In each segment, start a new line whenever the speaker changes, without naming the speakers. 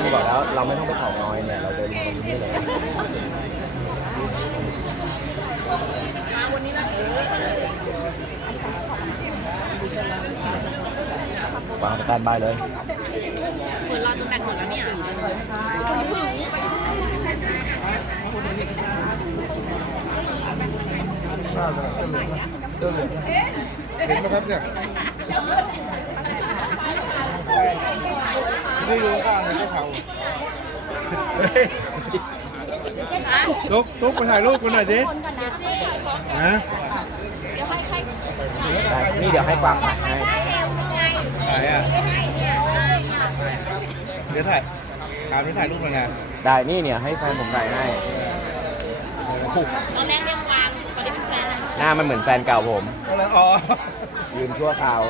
พี่บอกแล้วเราไม่ต้องไปเผาน้อยเนี่ย เราเดินตรงนี้เลยวางสแตนบายเลย
เหมือนเราจะแบตหมดแล้วเนี่ย
เสื้อเหลืองเห็นไหมครับเนี่ย ไม่รู้ข้างไหนก็เผาลุกลุกไปถ่ายรูปกันหน่อยดินะ
ได้นี่เดี๋ยวให้กวางถ่ายให้
ถ่ายอะเดี๋ยวถ่ายถามไม่ถ่ายรูปกันนะ
ได้นี่เนี่ยให้แฟนผมถ่ายให้
ตอนแรกเรียกวางตอนนี้เป็นแฟน
หน้ามันเหมือนแฟนเก่าผม
อะไรอ๋อ
ยืมชั่วคราว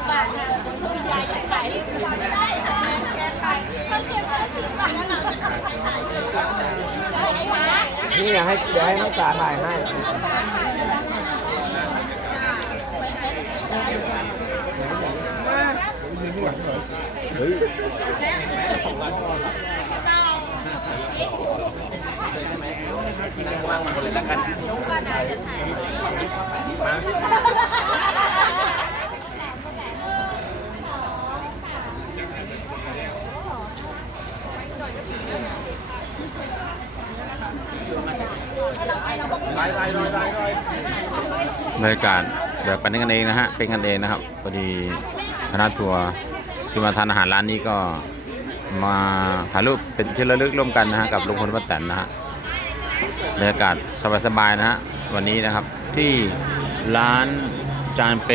นี่ไงให้เดี๋ยวให้น้องสาถ่ายให้
ยืนข้างหลังหน่อย
เฮ้ยว่างมาคนเลยแล้วกันมา
บรรยากาศแบบเป็นกันเองนะฮะ เป็นกันเองนะครับพอดีคณะทัวร์ที่มาทานอาหารร้านนี้ก็มาถ่ายรูปเป็นที่ระลึกร่วมกันนะฮะกับลุงพลป้าแตนนะฮะบรรยากาศสบายๆนะฮะวันนี้นะครับที่ร้านจานเป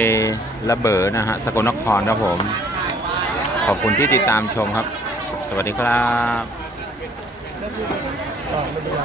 ระเบอนะฮะสกลนครครับผม ขอบคุณที่ติดตามชมครับ สวัสดีครับ
à,